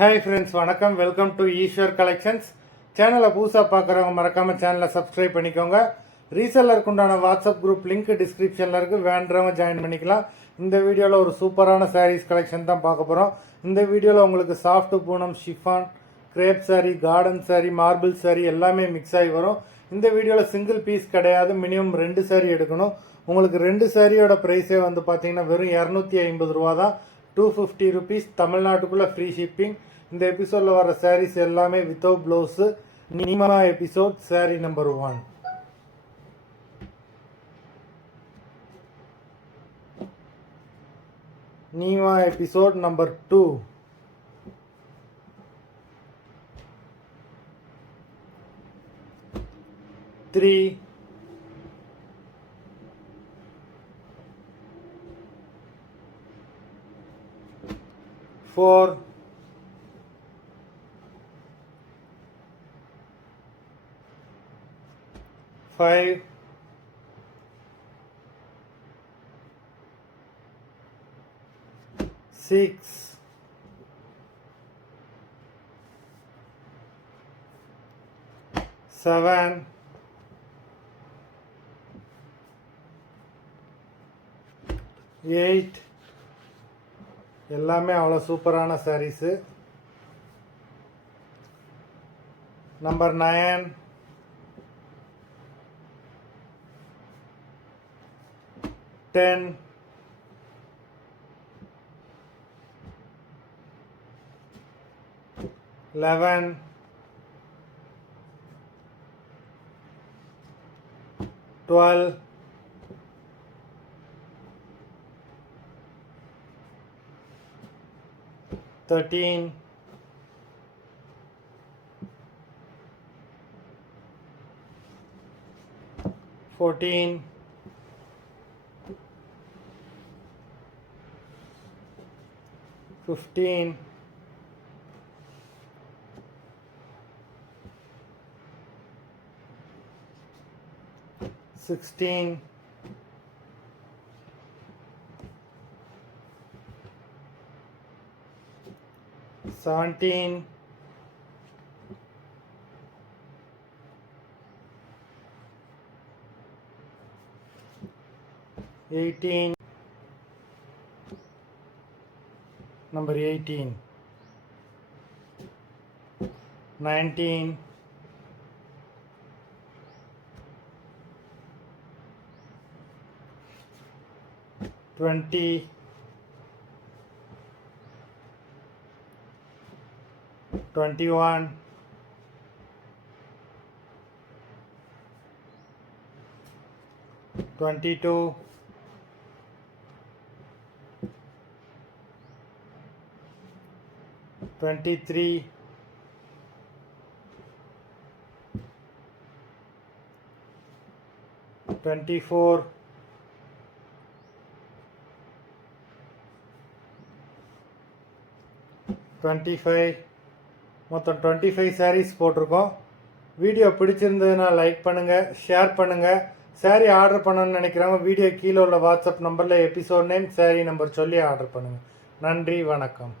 Hi friends, வணக்கம். Welcome to Eswar collections. சேனலை புதுசாக பார்க்குறவங்க மறக்காமல் சேனலை சப்ஸ்கிரைப் பண்ணிக்கோங்க. ரீசெல்லருக்கு உண்டான வாட்ஸ்அப் குரூப் லிங்க் டிஸ்கிரிப்ஷனில் இருக்குது, வேண்டவங்க ஜாயின் பண்ணிக்கலாம். இந்த வீடியோவில் ஒரு சூப்பரான சாரீஸ் கலெக்ஷன் தான் பார்க்க போகிறோம். இந்த வீடியோவில் உங்களுக்கு soft Poonam, chiffon, crepe sari, garden sari, marble sari எல்லாமே மிக்ஸ் ஆகி வரும். இந்த வீடியோவில் சிங்கிள் பீஸ் கிடையாது, மினிமம் 2 சாரீ எடுக்கணும். உங்களுக்கு 2 சாரியோட ப்ரைஸே வந்து பார்த்தீங்கன்னா வெறும் 250 ரூபா தான். 250 ருபீஸ், தமிழ்நாட்டுக்குள்ளே ஃப்ரீ ஷிப்பிங். இந்த எபிசோடில் வர சாரீஸ் எல்லாமே வித்தவுட் ப்ளவுஸு. நீமா எபிசோட் சாரீ நம்பர் 1. நீமா எபிசோட் நம்பர் 2. Three, 4, 5, 6, 7, 8. எல்லாமே அவ்வளோ சூப்பரான சாரீஸு. நம்பர் 9, 10, 11, 12, 13, 14, 15, 16, 17, 18, number 18, 19, 20, 21, 22, 23, 24, 25. மொத்தம் 25 சாரீஸ் போட்டிருக்கோம். வீடியோ பிடிச்சிருந்ததுன்னா லைக் பண்ணுங்கள், ஷேர் பண்ணுங்கள். சாரீ ஆர்டர் பண்ணணும்னு நினைக்கிறவங்க வீடியோ கீழே உள்ள வாட்ஸ்அப் நம்பரில் எபிசோட் நேம், சாரீ நம்பர் சொல்லி ஆர்டர் பண்ணுங்கள். நன்றி, வணக்கம்.